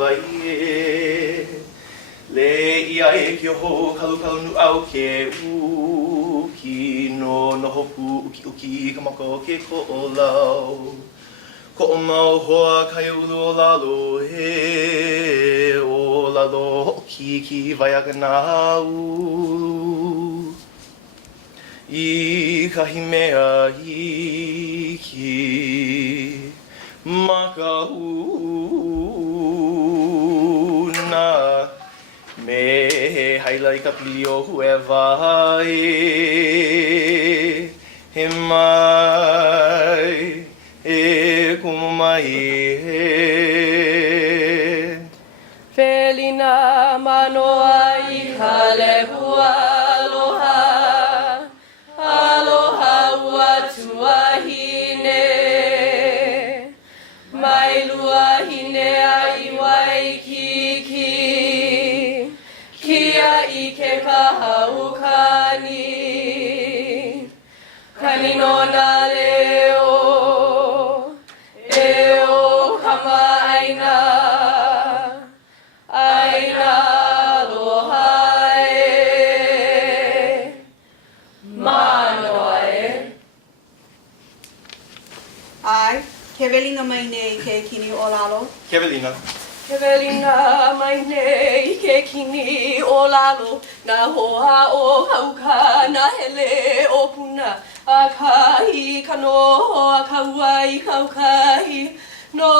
lai e. Le ia e ki ho kalu kalu nu au ke uki no hopu uki uki ka mako ke ko o lau. Ko o mau hoa kai ulu o lalo he o lalo hoki ki vaiaga nā ulu. I kahi mea i ki makahuna me he haila I ka pili o huewa he mai e kumai he Felina manoa I ka lehua aloha aloha ua tuahine mai lua hine a I Waikiki kia I ke kahau kani no na leo e o kama aina aloha e manoa e. Ai, Kevelina mai nei ke kini o lalo. Kevelina. Kevelina mai nei ke kini o lalo na hoa o hauka na hele o puna a kahi kanoho a kauai kaukahi no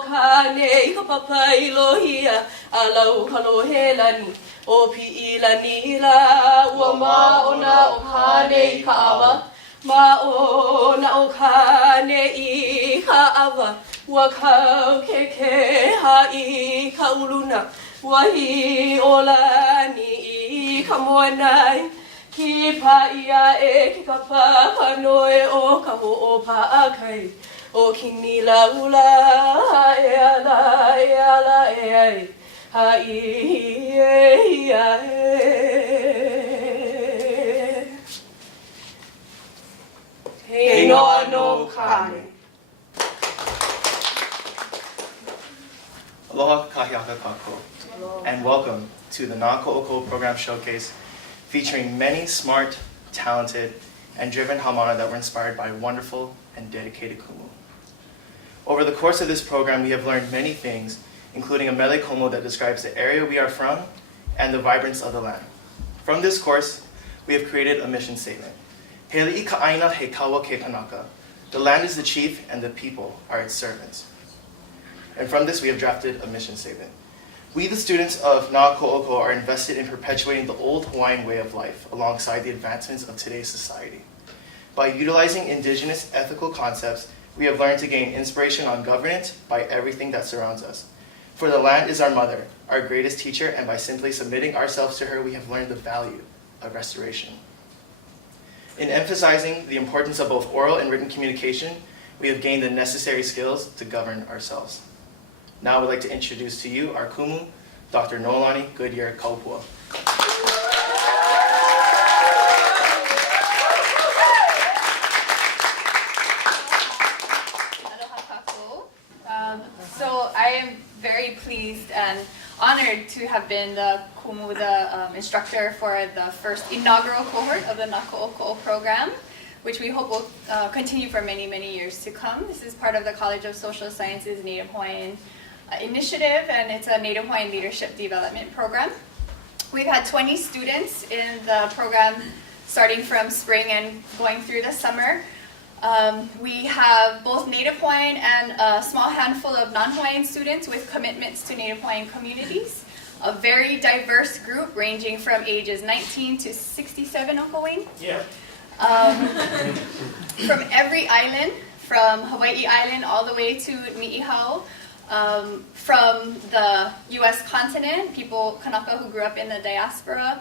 ka nei ka papai lohia a lau kalo he lani o pi lani la ua maona o ka nei ka awa maona o ka nei ka awa ua kau ke hai ka uluna ua hi o lani I ka moanai ki pa ia e ki ka pāpanoe o ka hoʻopākai o kini laula e ala e ai hai e ia e. He noa no kane. Aloha kahiaka kako, and welcome to the Koʻokoʻo program showcase featuring many smart, talented, and driven haumana that were inspired by wonderful and dedicated kumu. Over the course of this program, we have learned many things, including a mele komo that describes the area we are from and the vibrance of the land. From this course, we have created a mission statement. He aliʻi ka ʻaina he kaua ke kanaka. The land is the chief and the people are its servants. And from this, we have drafted a mission statement. We, the students of Koʻokoʻo, are invested in perpetuating the old Hawaiian way of life alongside the advancements of today's society. By utilizing indigenous ethical concepts, we have learned to gain inspiration on governance by everything that surrounds us. For the land is our mother, our greatest teacher, and by simply submitting ourselves to her, we have learned the value of restoration. In emphasizing the importance of both oral and written communication, we have gained the necessary skills to govern ourselves. Now I would like to introduce to you our kumu, Dr. Nolani Goodyear Kaupua. So I am very pleased and honored to have been the kumu, the instructor for the first inaugural cohort of the Koʻokoʻo program, which we hope will continue for many, many years to come. This is part of the College of Social Sciences Native Hawaiian initiative, and it's a Native Hawaiian leadership development program. We've had 20 students in the program starting from spring and going through the summer. We have both Native Hawaiian and a small handful of non-Hawaiian students with commitments to Native Hawaiian communities. A very diverse group ranging from ages 19 to 67, Uncle Wayne? Yeah. From every island, from Hawaii Island all the way to Niihau. From the U.S. continent, people Kanaka who grew up in the diaspora.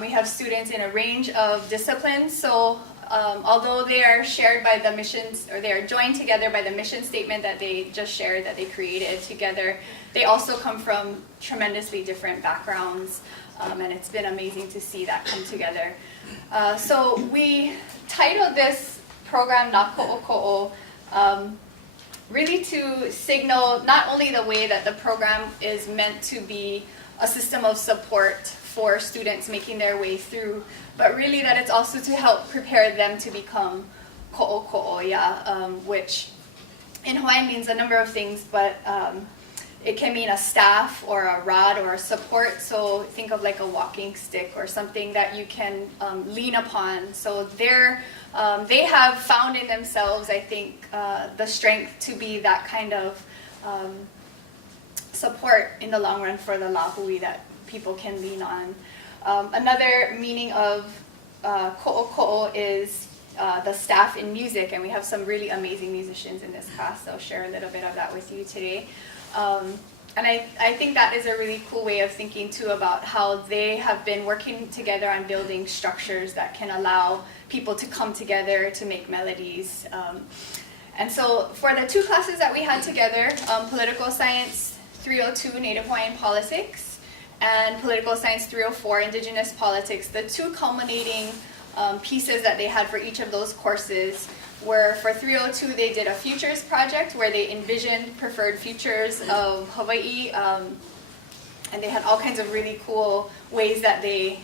We have students in a range of disciplines. So although they are shared by the missions, or they are joined together by the mission statement that they just shared, that they created together, they also come from tremendously different backgrounds. And it's been amazing to see that come together. So we titled this program Koʻokoʻo really to signal not only the way that the program is meant to be a system of support for students making their way through, but really that it's also to help prepare them to become koʻokoʻo, which in Hawaiian means a number of things, but it can mean a staff or a rod or a support. So think of like a walking stick or something that you can lean upon. So they have found in themselves, I think, the strength to be that kind of support in the long run for the lahui that people can lean on. Another meaning of koʻokoʻo is the staff in music, and we have some really amazing musicians in this class, so I'll share a little bit of that with you today. And I think that is a really cool way of thinking too about how they have been working together on building structures that can allow people to come together to make melodies. And so for the two classes that we had together, Political Science 302, Native Hawaiian Politics, and Political Science 304, Indigenous Politics, the two culminating pieces that they had for each of those courses were, for 302, they did a futures project where they envisioned preferred futures of Hawaii, and they had all kinds of really cool ways that they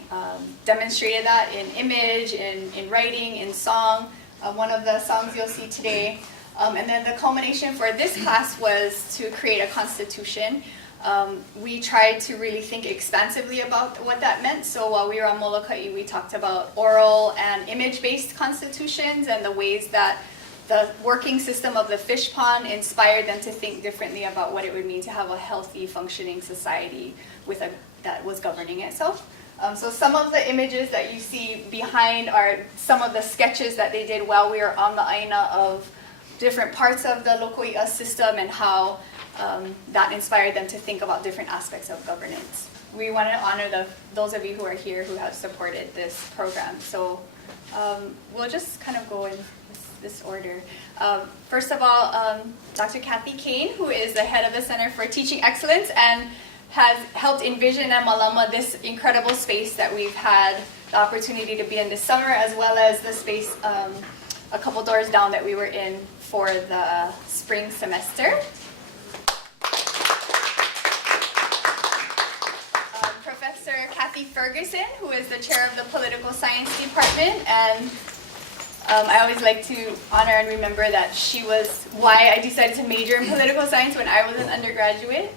demonstrated that in image, in writing, in song. One of the songs you'll see today. And then the culmination for this class was to create a constitution. We tried to really think expansively about what that meant. So while we were on Molokaʻi, we talked about oral and image-based constitutions and the ways that the working system of the fish pond inspired them to think differently about what it would mean to have a healthy, functioning society that was governing itself. So some of the images that you see behind are some of the sketches that they did while we were on the aina of different parts of the Lokoi'a system and how that inspired them to think about different aspects of governance. We want to honor those of you who are here who have supported this program. So we'll just kind of go in this order. First of all, Dr. Kathy Kane, who is the head of the Center for Teaching Excellence and has helped envision and Malama this incredible space that we've had the opportunity to be in this summer, as well as the space a couple doors down that we were in for the spring semester. Professor Kathy Ferguson, who is the chair of the Political Science Department, and I always like to honor and remember that she was why I decided to major in political science when I was an undergraduate.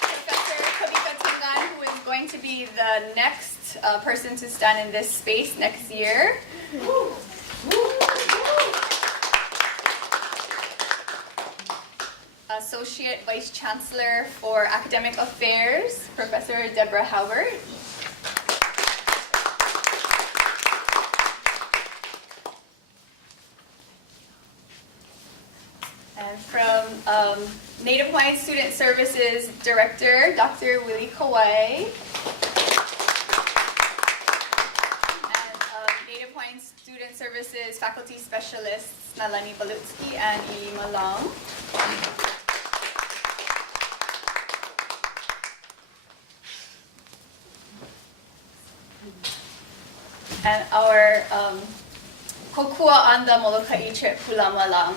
Professor Kavika Tingan, who is going to be the next person to stand in this space next year. Associate Vice Chancellor for Academic Affairs, Professor Deborah Halbert. And from Native Hawaiian Student Services Director, Dr. Willie Kawai. And Native Hawaiian Student Services Faculty Specialists, Nalani Balutsky and I Malang. And our kokua on the Molokaʻi trip, Hula Malang.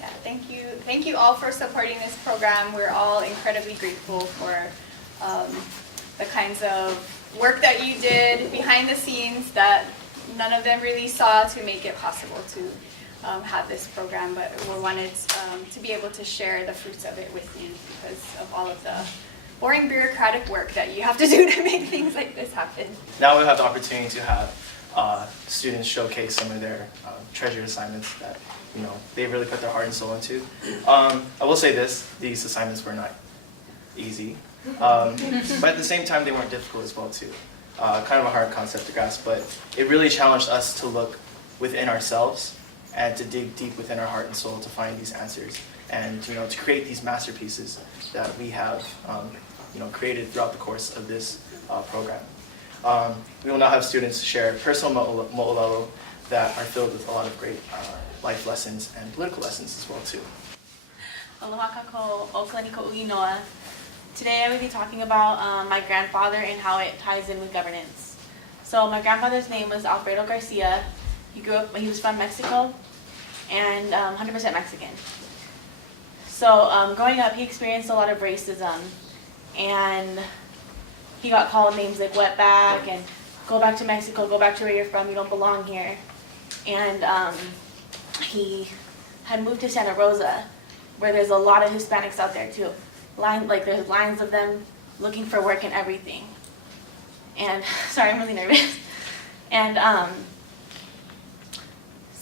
Yeah, thank you all for supporting this program. We're all incredibly grateful for the kinds of work that you did behind the scenes that none of them really saw to make it possible to have this program, but we wanted to be able to share the fruits of it with you because of all of the boring bureaucratic work that you have to do to make things like this happen. Now we have the opportunity to have students showcase some of their treasured assignments that they really put their heart and soul into. I will say this: these assignments were not easy, but at the same time they weren't difficult as well too. Kind of a hard concept to grasp, but it really challenged us to look within ourselves and to dig deep within our heart and soul to find these answers, and to create these masterpieces that we have created throughout the course of this program. We will now have students share personal mo'olelo that are filled with a lot of great life lessons and political lessons as well too. Aloha kako o kalani ko uinoa. Today I will be talking about my grandfather and how it ties in with governance. So my grandfather's name was Alfredo Garcia. He was from Mexico and 100% Mexican. So growing up, he experienced a lot of racism, and he got called names like wetback and go back to Mexico, go back to where you're from, you don't belong here. And he had moved to Santa Rosa, where there's a lot of Hispanics out there too. There's lines of them looking for work and everything. And sorry, I'm really nervous. And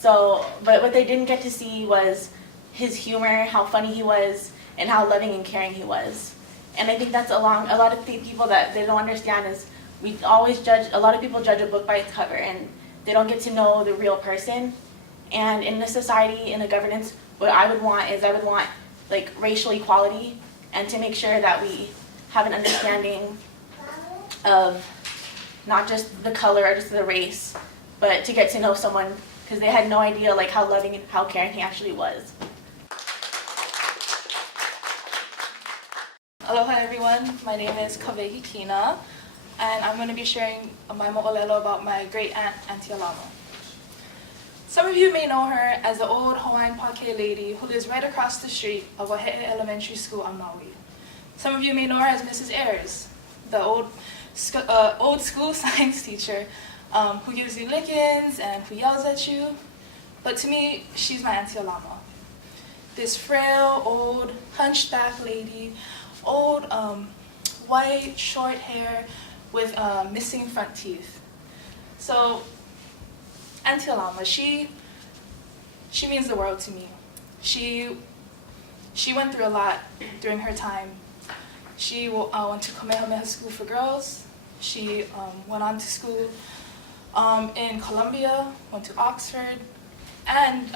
but what they didn't get to see was his humor, how funny he was, and how loving and caring he was. And I think that's a lot of the people that they don't understand is a lot of people judge a book by its cover, and they don't get to know the real person. And in this society, in a governance, what I would want like racial equality, and to make sure that we have an understanding of not just the color or just the race, but to get to know someone, because they had no idea like how loving and how caring he actually was. Aloha everyone, my name is Kavehi Kina, and I'm going to be sharing my mo'olelo about my great aunt, Auntie Alamo. Some of you may know her as the old Hawaiian Pake lady who lives right across the street of Hōʻike Elementary School on Maui. Some of you may know her as Mrs. Ayers, the old school science teacher who gives you lickings and who yells at you. But to me, she's my Auntie Alamo. This frail, old, hunchback lady, old, white, short hair with missing front teeth. So, Auntie Alamo, she means the world to me. She went through a lot during her time. She went to Kamehameha School for Girls. She went on to school in Columbia, went to Oxford, and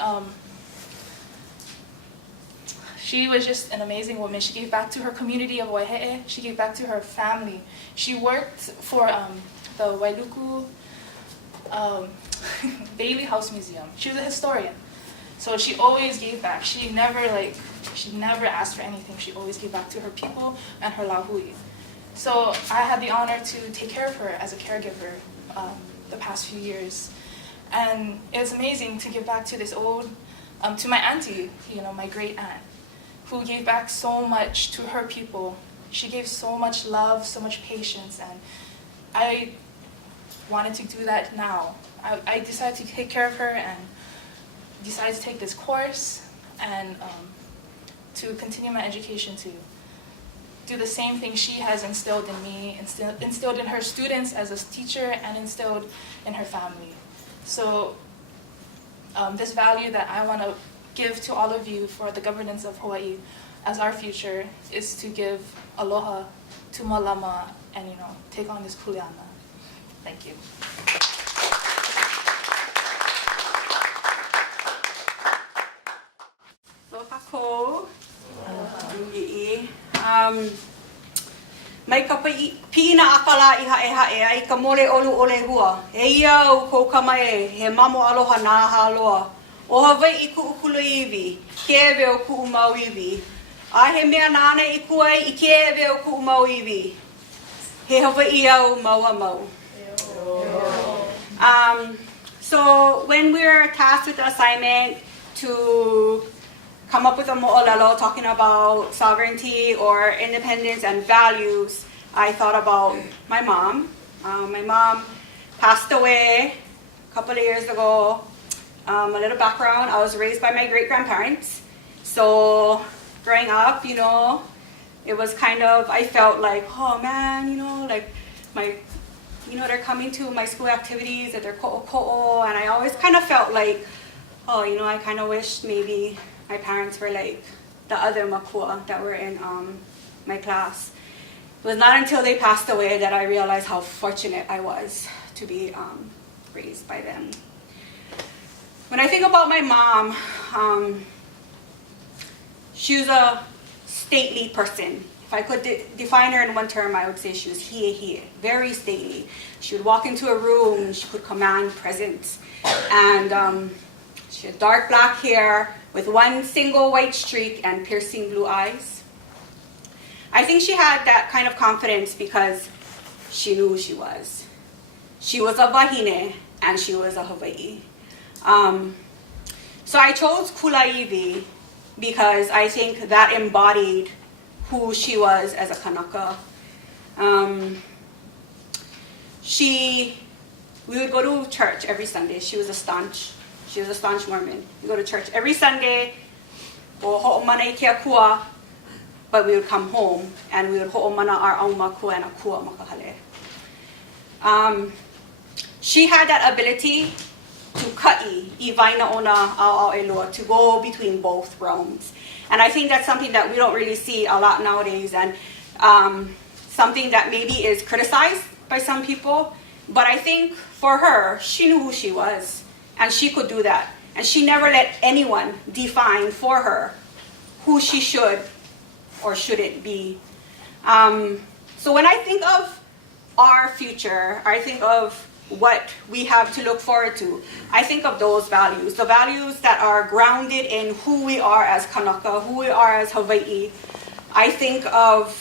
she was just an amazing woman. She gave back to her community of Waihe'e. She gave back to her family. She worked for the Wailuku Bailey House Museum. She was a historian. So she always gave back. She never asked for anything. She always gave back to her people and her lahui. So I had the honor to take care of her as a caregiver the past few years. And it was amazing to give back to this old, to my auntie, my great aunt, who gave back so much to her people. She gave so much love, so much patience, and I wanted to do that now. I decided to take care of her and decided to take this course and to continue my education, to do the same thing she has instilled in me, instilled in her students as a teacher, and instilled in her family. So this value that I want to give to all of you for the governance of Hawaii as our future is to give aloha to Malama and take on this kuleana. Thank you. Aloha ko. Mai ka piina akala i hae ai ka more olu ole hua. E ia o kou kamae he mamo aloha nā haloa. O Hawaii i ku'ukulu iwi, kewe o ku'u mau iwi. A he mea nāna i kuai i kewe o ku'u mau iwi. He Hawaii au maua mau. So when we were tasked with the assignment to come up with a mo'olelo talking about sovereignty or independence and values, I thought about my mom. My mom passed away a couple of years ago. A little background, I was raised by my great-grandparents. So growing up, it was kind of, I felt like, oh man, like they're coming to my school activities at their Koʻokoʻo, and I always kind of felt like, oh, I kind of wish maybe my parents were like the other makua that were in my class. It was not until they passed away that I realized how fortunate I was to be raised by them. When I think about my mom, she was a stately person. If I could define her in one term, I would say she was hie, very stately. She would walk into a room, she could command presence. And she had dark black hair with one single white streak and piercing blue eyes. I think she had that kind of confidence because she knew who she was. She was a wahine and she was a Hawaii. So I chose Kulaiwi because I think that embodied who she was as a Kanaka. We would go to church every Sunday. She was a staunch Mormon. We go to church every Sunday, but we would come home and we would ho'omana our auma kua and a kua makahale. She had that ability to ka'i, I vaina ona ao elua, to go between both realms. And I think that's something that we don't really see a lot nowadays, and something that maybe is criticized by some people. But I think for her, she knew who she was, and she could do that. And she never let anyone define for her who she should or shouldn't be. So when I think of our future, I think of what we have to look forward to, I think of those values, the values that are grounded in who we are as Kanaka, who we are as Hawaii. I think of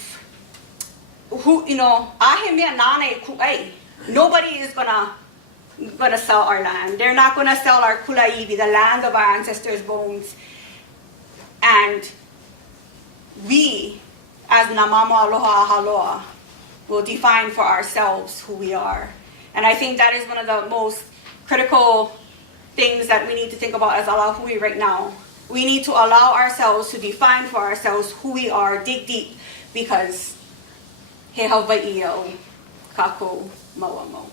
who, ahe mea nane ku'ai. Nobody is gonna sell our land. They're not gonna sell our kulaiwi, the land of our ancestors' bones. And we, as Namamo Aloha Ahaloa, will define for ourselves who we are. And I think that is one of the most critical things that we need to think about as Alahui right now. We need to allow ourselves to define for ourselves who we are, dig deep, because he Hawaii o kako mauamo.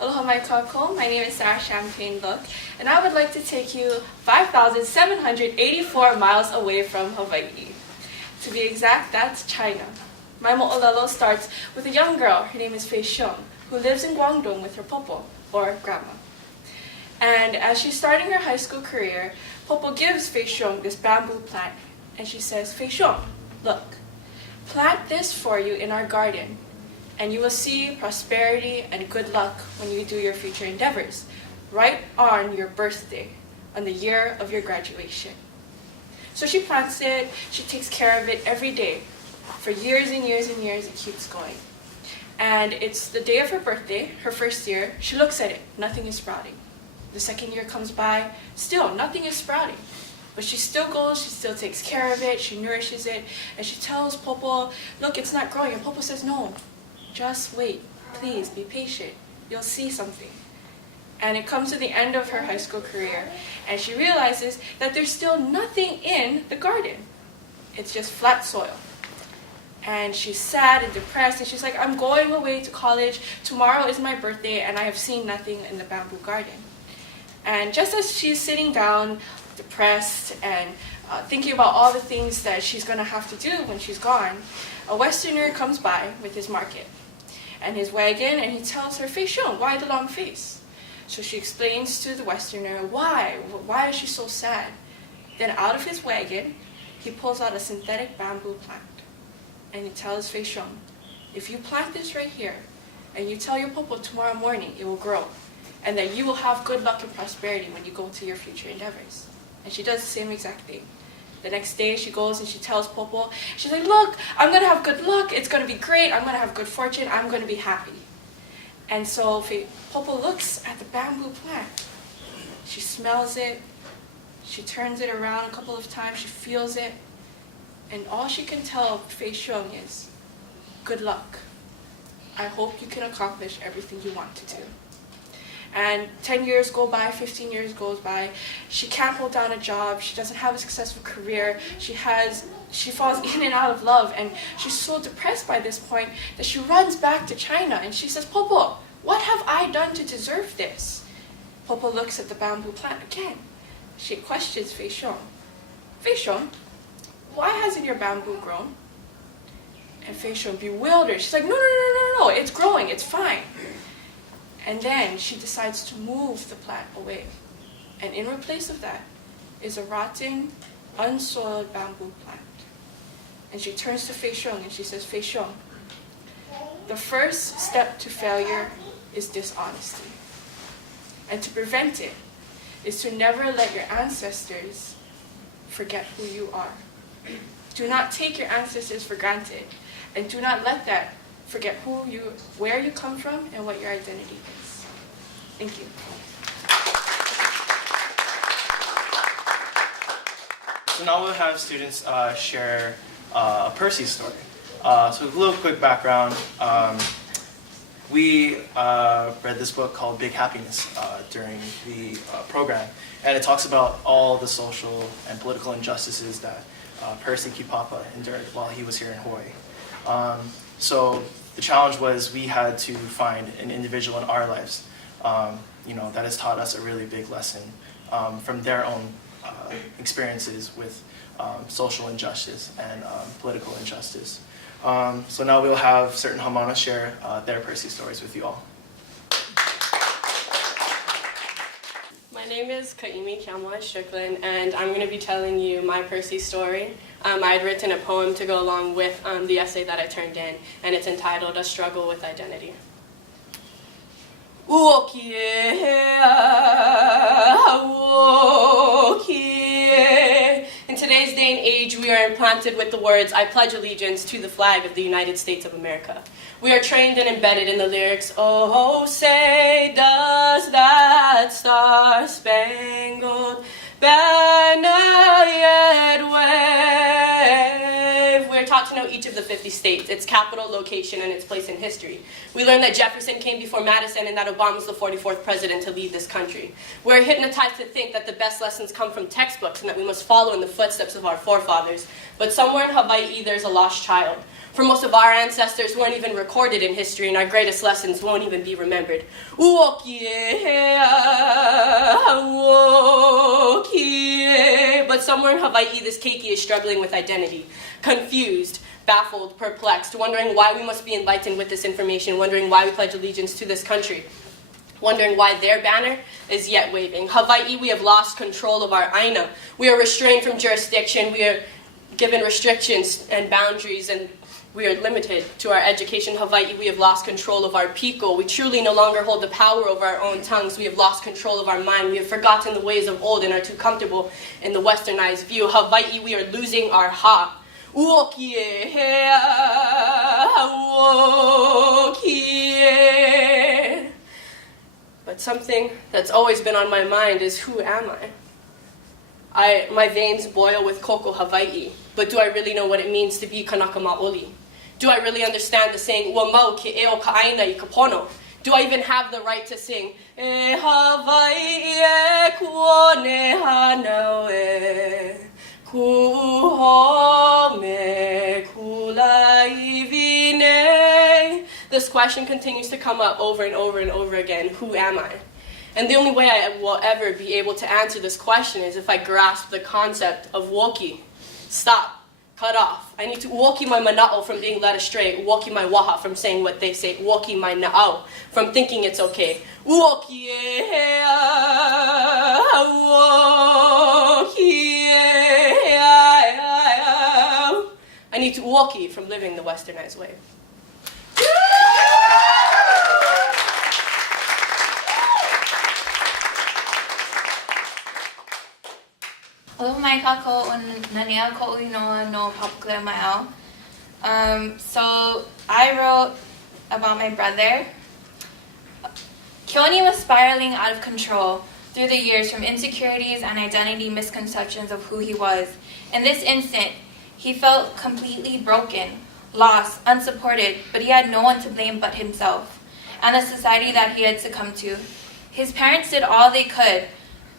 Aloha mai kako, my name is Sarah Champagne Look, and I would like to take you 5,784 miles away from Hawaii. To be exact, that's China. My mo'olelo starts with a young girl, her name is Fei Xiong, who lives in Guangdong with her popo, or grandma. And as she's starting her high school career, Popo gives Fei Xiong this bamboo plant, and she says, Fei Xiong, look, plant this for you in our garden, and you will see prosperity and good luck when you do your future endeavors, right on your birthday, on the year of your graduation. So she plants it, she takes care of it every day. For years and years and years, it keeps going. And it's the day of her birthday, her first year, she looks at it, nothing is sprouting. The second year comes by, still nothing is sprouting. But she still goes, she still takes care of it, she nourishes it, and she tells Popo, look, it's not growing. And Popo says, no, just wait, please, be patient. You'll see something. And it comes to the end of her high school career, and she realizes that there's still nothing in the garden. It's just flat soil. And she's sad and depressed, and she's like, I'm going away to college. Tomorrow is my birthday, and I have seen nothing in the bamboo garden. And just as she's sitting down, depressed, and thinking about all the things that she's going to have to do when she's gone, a Westerner comes by with his market and his wagon, and he tells her, Fei Xiong, why the long face? So she explains to the Westerner, why is she so sad? Then out of his wagon, he pulls out a synthetic bamboo plant. And he tells Fei Xiong, if you plant this right here, and you tell your popo tomorrow morning, it will grow. And that you will have good luck and prosperity when you go to your future endeavors. And she does the same exact thing. The next day she goes and she tells Popo, she's like, look, I'm going to have good luck. It's going to be great. I'm going to have good fortune. I'm going to be happy. And so Popo looks at the bamboo plant. She smells it. She turns it around a couple of times. She feels it. And all she can tell Fei Xiong is, good luck. I hope you can accomplish everything you want to do. And 10 years go by, 15 years goes by. She can't hold down a job. She doesn't have a successful career. She falls in and out of love. And she's so depressed by this point that she runs back to China. And she says, Popo, what have I done to deserve this? Popo looks at the bamboo plant again. She questions Fei Xiong. Fei Xiong, why hasn't your bamboo grown? And Fei Xiong, bewildered, she's like, no, it's growing, it's fine. And then she decides to move the plant away. And in replace of that is a rotting, unsoiled bamboo plant. And she turns to Fei Xiong and she says, Fei Xiong, the first step to failure is dishonesty. And to prevent it, is to never let your ancestors forget who you are. Do not take your ancestors for granted, and do not let that forget where you come from and what your identity is. Thank you. So now we'll have students share a Percy story. So a little quick background. We read this book called Big Happiness during the program, and it talks about all the social and political injustices that Percy Kipapa endured while he was here in Hawaii. So the challenge was we had to find an individual in our lives that has taught us a really big lesson from their own experiences with social injustice and political injustice. So now we'll have certain Hamana share their Percy stories with you all. My name is Kaimi Kiamwa Strickland, and I'm going to be telling you my Percy story. I had written a poem to go along with the essay that I turned in, and it's entitled A Struggle with Identity. In today's day and age, we are implanted with the words, I pledge allegiance to the flag of the United States of America. We are trained and embedded in the lyrics, oh, say does that star-spangled banner yet wave? We are taught to know each of the 50 states, its capital, location, and its place in history. We learn that Jefferson came before Madison and that Obama was the 44th president to lead this country. We are hypnotized to think that the best lessons come from textbooks and that we must follow in the footsteps of our forefathers. But somewhere in Hawaii, there's a lost child. For most of our ancestors weren't even recorded in history, and our greatest lessons won't even be remembered. But somewhere in Hawaii, this keiki is struggling with identity, confused, baffled, perplexed, wondering why we must be enlightened with this information, wondering why we pledge allegiance to this country, wondering why their banner is yet waving. Hawaii, we have lost control of our aina. We are restrained from jurisdiction. We are given restrictions and boundaries, and we are limited to our education. Hawaii, we have lost control of our piko. We truly no longer hold the power over our own tongues. We have lost control of our mind. We have forgotten the ways of old and are too comfortable in the westernized view. Hawaii, we are losing our ha. But something that's always been on my mind is, who am I? My veins boil with koko Hawaii, but do I really know what it means to be kanaka maoli? Do I really understand the saying, ua mau ke eo ka aina I ka pono? Do I even have the right to sing, e Hawaii e kuone hanau e, kuhome kulai vine? This question continues to come up over and over and over again, who am I? And the only way I will ever be able to answer this question is if I grasp the concept of woki. Stop. Cut off. I need to woki my mana'o from being led astray. Woki my waha from saying what they say. Woki my na'au from thinking it's okay. Woki I need to woki from living the westernized way. Hello, mai kako un nania ko uinoa no papukle ma'au. So I wrote about my brother. Keone was spiraling out of control through the years from insecurities and identity misconceptions of who he was. In this instant, he felt completely broken, lost, unsupported, but he had no one to blame but himself and the society that he had succumbed to. His parents did all they could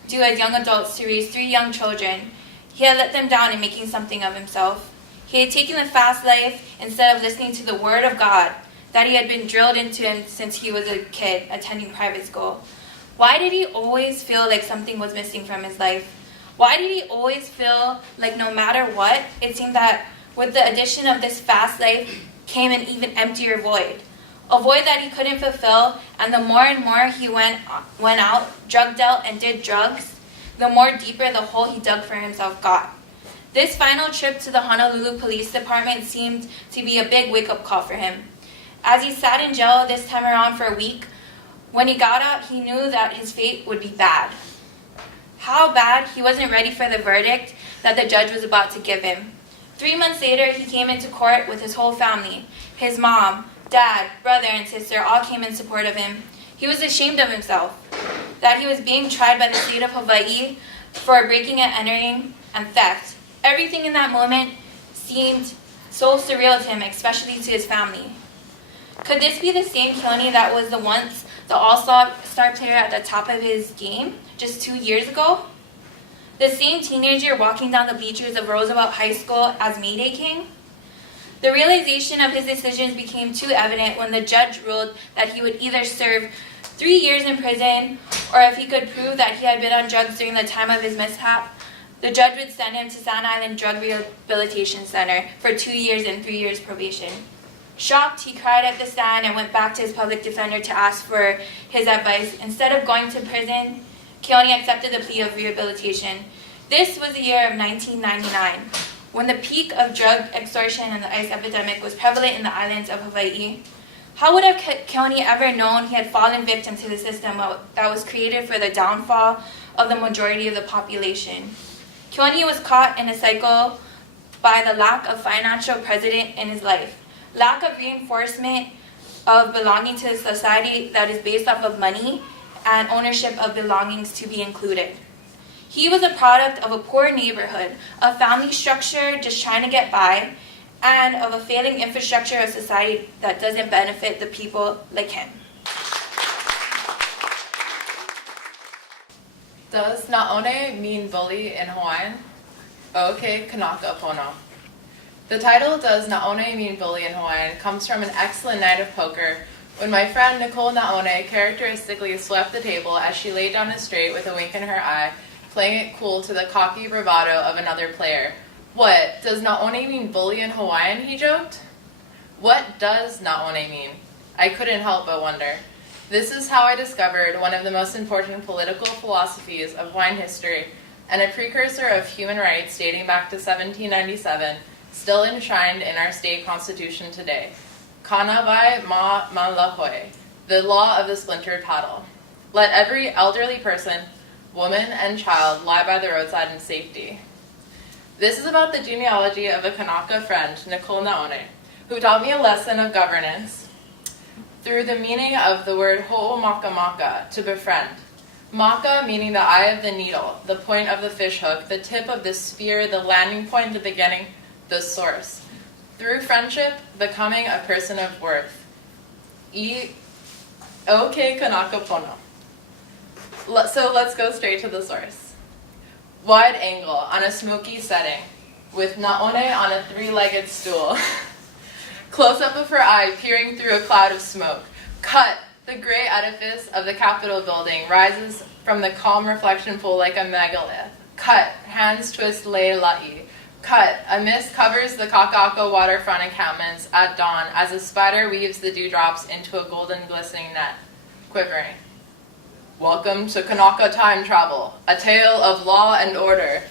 do as young adults to raise 3 young children. He had let them down in making something of himself. He had taken the fast life instead of listening to the word of God that he had been drilled into him since he was a kid attending private school. Why did he always feel like something was missing from his life? Why did he always feel like no matter what, it seemed that with the addition of this fast life came an even emptier void? A void that he couldn't fulfill, and the more and more he went out, drug dealt, and did drugs, the more deeper the hole he dug for himself got. This final trip to the Honolulu Police Department seemed to be a big wake-up call for him. As he sat in jail this time around for a week, when he got out, he knew that his fate would be bad. how bad he wasn't ready for the verdict that the judge was about to give him. 3 months later, he came into court with his whole family. His mom, dad, brother, and sister all came in support of him. He was ashamed of himself, that he was being tried by the state of Hawaii for breaking and entering and theft. Everything in that moment seemed so surreal to him, especially to his family. Could this be the same Keone that was once the all-star player at the top of his game just 2 years ago? The same teenager walking down the bleachers of Roosevelt High School as Mayday King? The realization of his decisions became too evident when the judge ruled that he would either serve 3 years in prison, or if he could prove that he had been on drugs during the time of his mishap, the judge would send him to Staten Island Drug Rehabilitation Center for 2 years and 3 years probation. Shocked, he cried at the stand and went back to his public defender to ask for his advice. Instead of going to prison, Keone accepted the plea of rehabilitation. This was the year of 1999, when the peak of drug extortion and the ice epidemic was prevalent in the islands of Hawaii. How would have Keone ever known he had fallen victim to the system that was created for the downfall of the majority of the population? Keone was caught in a cycle by the lack of financial precedent in his life, lack of reinforcement of belonging to a society that is based off of money and ownership of belongings to be included. He was a product of a poor neighborhood, a family structure just trying to get by, and of a failing infrastructure of society that doesn't benefit the people like him. Does na'one mean bully in Hawaiian? Hōʻike kanaka pono. The title Does Na'one Mean Bully in Hawaiian comes from an excellent night of poker when my friend Nicole Na'one characteristically swept the table as she laid down it straight with a wink in her eye, playing it cool to the cocky bravado of another player. What, does na'one mean bully in Hawaiian, he joked? What does na'one mean? I couldn't help but wonder. This is how I discovered one of the most important political philosophies of Hawaiian history, and a precursor of human rights dating back to 1797, still enshrined in our state constitution today. Kanawai ma malahoi, the law of the splintered paddle. Let every elderly person, woman, and child lie by the roadside in safety. This is about the genealogy of a Kanaka friend, Nicole Na'one, who taught me a lesson of governance through the meaning of the word ho'omakamaka, to befriend. Maka meaning the eye of the needle, the point of the fishhook, the tip of the spear, the landing point, the beginning, the source. Through friendship, becoming a person of worth. Hōʻike kanaka pono. So let's go straight to the source. Wide angle on a smoky setting, with Na'one on a three-legged stool. Close-up of her eye peering through a cloud of smoke. Cut! The gray edifice of the Capitol building rises from the calm reflection pool like a megalith. Cut! Hands twist le'ela'i. Cut! A mist covers the Kaka'ako waterfront encampments at dawn as a spider weaves the dewdrops into a golden glistening net, quivering. Welcome to Kanaka Time Travel, a tale of law and order.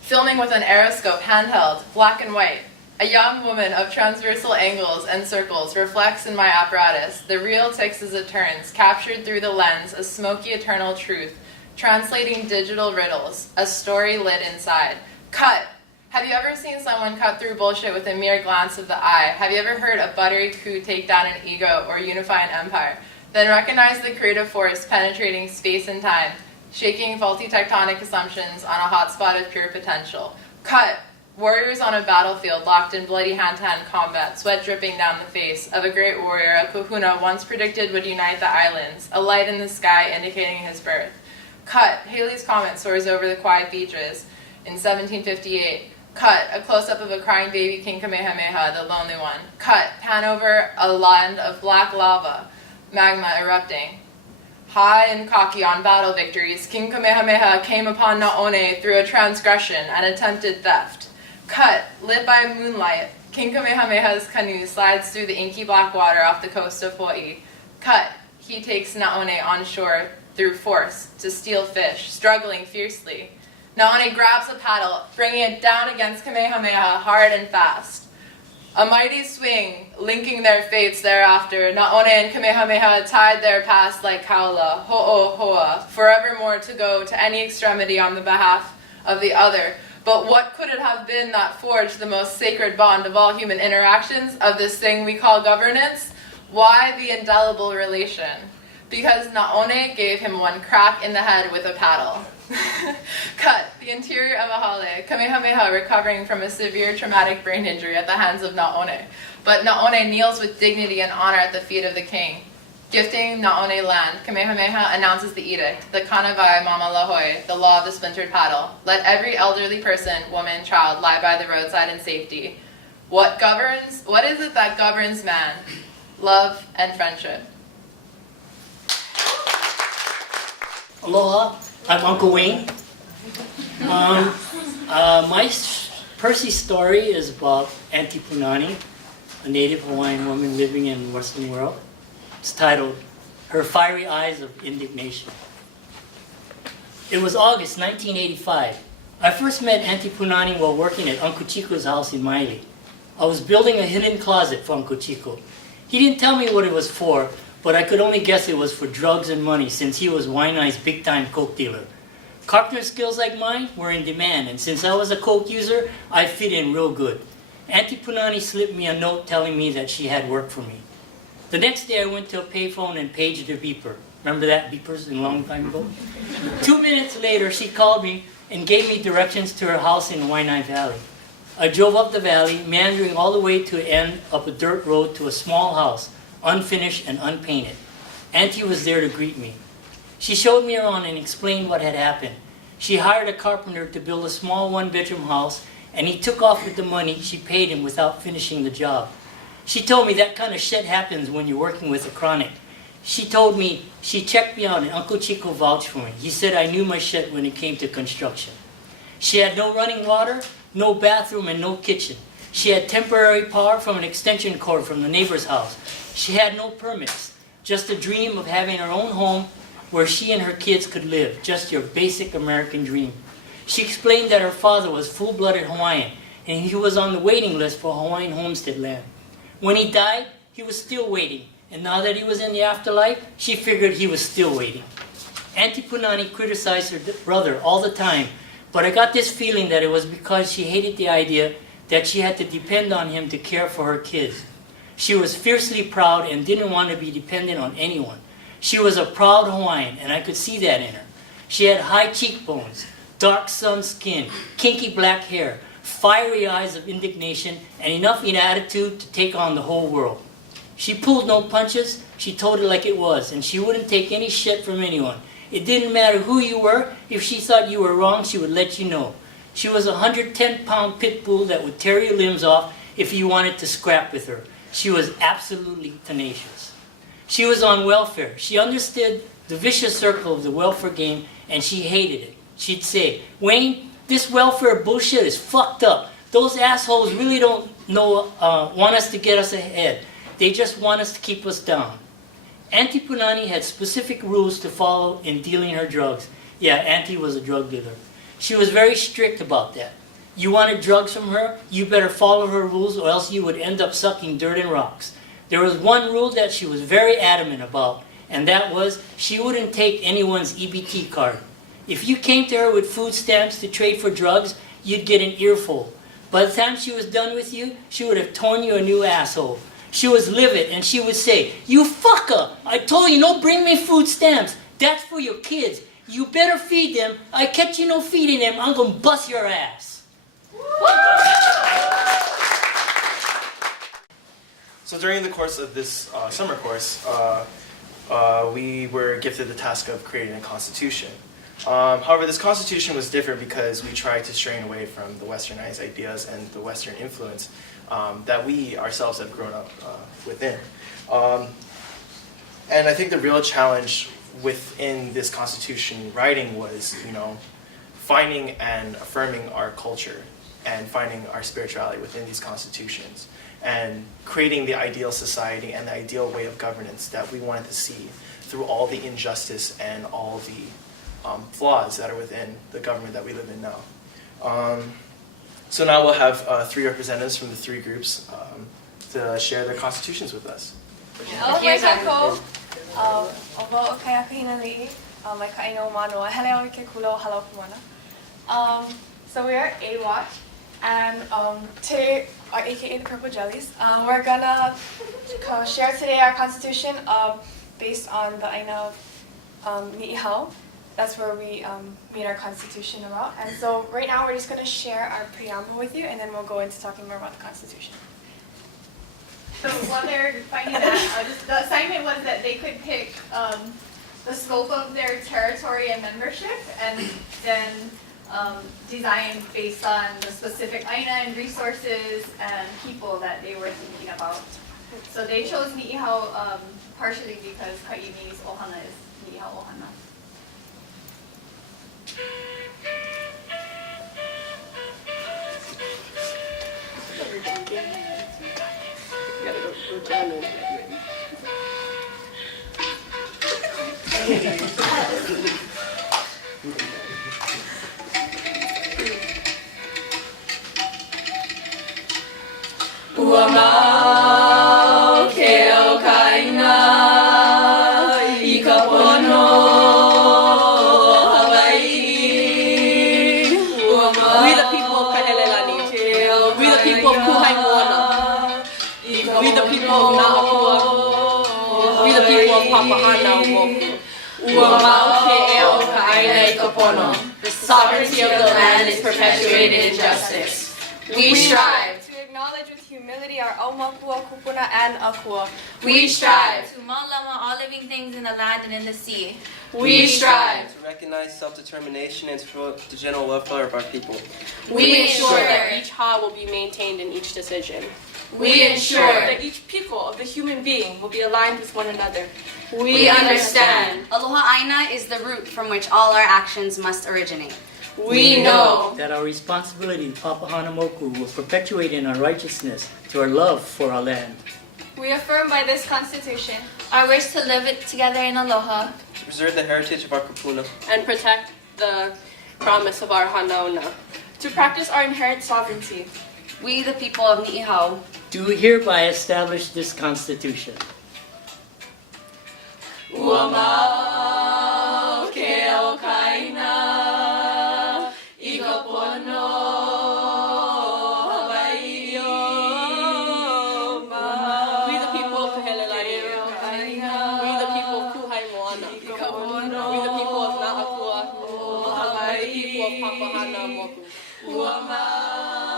Filming with an aeroscope handheld, black and white. A young woman of transversal angles and circles reflects in my apparatus. The reel ticks as it turns, captured through the lens, a smoky eternal truth, translating digital riddles, a story lit inside. Cut! Have you ever seen someone cut through bullshit with a mere glance of the eye? Have you ever heard a buttery coup take down an ego or unify an empire? Then recognize the creative force penetrating space and time, shaking faulty tectonic assumptions on a hotspot of pure potential. Cut! Warriors on a battlefield locked in bloody hand-to-hand combat, sweat dripping down the face of a great warrior a kahuna once predicted would unite the islands, a light in the sky indicating his birth. Cut! Halley's Comet soars over the quiet beaches in 1758. Cut! A close-up of a crying baby King Kamehameha, the lonely one. Cut! Pan over a land of black lava, magma erupting. High and cocky on battle victories, King Kamehameha came upon Na'one through a transgression and attempted theft. Cut! Lit by moonlight, King Kamehameha's canoe slides through the inky black water off the coast of Hawaii. Cut! He takes Na'one on shore through force to steal fish, struggling fiercely. Na'one grabs a paddle, bringing it down against Kamehameha hard and fast. A mighty swing, linking their fates thereafter, Naone and Kamehameha tied their past like kaula, ho'ohoa, forevermore to go to any extremity on the behalf of the other. But what could it have been that forged the most sacred bond of all human interactions, of this thing we call governance? Why the indelible relation? Because Naone gave him one crack in the head with a paddle. Cut. The interior of a hale. Kamehameha recovering from a severe traumatic brain injury at the hands of Naone. But Naone kneels with dignity and honor at the feet of the king. Gifting Naone land, Kamehameha announces the edict, the Kanawai Mama Lahoi, the law of the splintered paddle. Let every elderly person, woman, child lie by the roadside in safety. What is it that governs man? Love and friendship. Aloha, I'm Uncle Wayne. My Percy story is about Auntie Punani, a native Hawaiian woman living in the Western world. It's titled, Her Fiery Eyes of Indignation. It was August 1985. I first met Auntie Punani while working at Uncle Chico's house in Maile. I was building a hidden closet for Uncle Chico. He didn't tell me what it was for, but I could only guess it was for drugs and money since he was Waianae's big-time coke dealer. Carpenter skills like mine were in demand, and since I was a coke user, I fit in real good. Auntie Punani slipped me a note telling me that she had work for me. The next day I went to a payphone and paged her beeper. Remember that beepers a long time ago? 2 minutes later, she called me and gave me directions to her house in Waianae Valley. I drove up the valley, meandering all the way to the end up a dirt road to a small house, unfinished and unpainted. Auntie was there to greet me. She showed me around and explained what had happened. She hired a carpenter to build a small one-bedroom house, and he took off with the money she paid him without finishing the job. She told me that kind of shit happens when you're working with a chronic. She told me she checked me out and Uncle Chico vouched for me. He said I knew my shit when it came to construction. She had no running water, no bathroom, and no kitchen. She had temporary power from an extension cord from the neighbor's house. She had no permits, just a dream of having her own home where she and her kids could live, just your basic American dream. She explained that her father was full-blooded Hawaiian and he was on the waiting list for Hawaiian homestead land. When he died, he was still waiting, and now that he was in the afterlife, she figured he was still waiting. Auntie Punani criticized her brother all the time, but I got this feeling that it was because she hated the idea that she had to depend on him to care for her kids. She was fiercely proud and didn't want to be dependent on anyone. She was a proud Hawaiian, and I could see that in her. She had high cheekbones, dark sun skin, kinky black hair, fiery eyes of indignation, and enough in attitude to take on the whole world. She pulled no punches, she told it like it was, and she wouldn't take any shit from anyone. It didn't matter who you were, if she thought you were wrong, she would let you know. She was a 110-pound pit bull that would tear your limbs off if you wanted to scrap with her. She was absolutely tenacious. She was on welfare. She understood the vicious circle of the welfare game, and she hated it. She'd say, Wayne, this welfare bullshit is fucked up. Those assholes really don't want us to get us ahead. They just want us to keep us down. Auntie Punani had specific rules to follow in dealing her drugs. Yeah, Auntie was a drug dealer. She was very strict about that. You wanted drugs from her, you better follow her rules or else you would end up sucking dirt and rocks. There was one rule that she was very adamant about, and that was she wouldn't take anyone's EBT card. If you came to her with food stamps to trade for drugs, you'd get an earful. By the time she was done with you, she would have torn you a new asshole. She was livid and she would say, You fucker! I told you no bring me food stamps. That's for your kids. You better feed them. I catch you no feeding them, I'm gonna bust your ass. So during the course of this summer course, we were gifted the task of creating a constitution. However, this constitution was different because we tried to strain away from the westernized ideas and the Western influence that we ourselves have grown up within. And I think the real challenge within this constitution writing was, finding and affirming our culture and finding our spirituality within these constitutions and creating the ideal society and the ideal way of governance that we wanted to see through all the injustice and all the flaws that are within the government that we live in now. So now we'll have 3 representatives from the 3 groups to share their constitutions with us. Here's our code. Although kaya kahinali, may kaino mano, hello ke kulo halo kumana. So we are A Watch, and today, aka the Purple Jellies, we're gonna share today our constitution based on the Aina of Ni'ihau. That's where we made our constitution about. And so right now we're just gonna share our preamble with you, and then we'll go into talking more about the constitution. So while they're finding that, the assignment was that they could pick the scope of their territory and membership, and then design based on the specific aina and resources and people that they were thinking about. So they chose Ni'ihau partially because Ka'imi's ohana is Ni'ihau ohana. Uamau ke o kaina I ka pono Hawaii. We the people of Kahelelani. We the people of Kuhai Moana. We the people of Na'akua. We the people of Papahana Moku. Uamau ke o kaina I ka pono. The sovereignty of the land is perpetuated in justice. We strive To acknowledge with humility our Aumakua, Kupuna, and Akua. We strive. To malama all living things in the land and in the sea. We strive. To recognize self-determination and to promote the general welfare of our people. We ensure that each ha will be maintained in each decision. We ensure that each people of the human being will be aligned with one another. we understand. Aloha Aina is the root from which all our actions must originate. We know that our responsibility to Papahana Moku will perpetuate in our righteousness to our love for our land. We affirm by this constitution Our wish to live it together in aloha. To preserve the heritage of our kupuna. And protect the promise of our hanauna. To practice our inherent sovereignty. We, the people of Ni'ihau, Do hereby establish this Constitution. Uamau ke o kaina I ka pono Hawaii. We the people of Kahelelani. We the people of Kuhai Moana. We the people of Na'akua. We the people of Papahana Moku. Uamau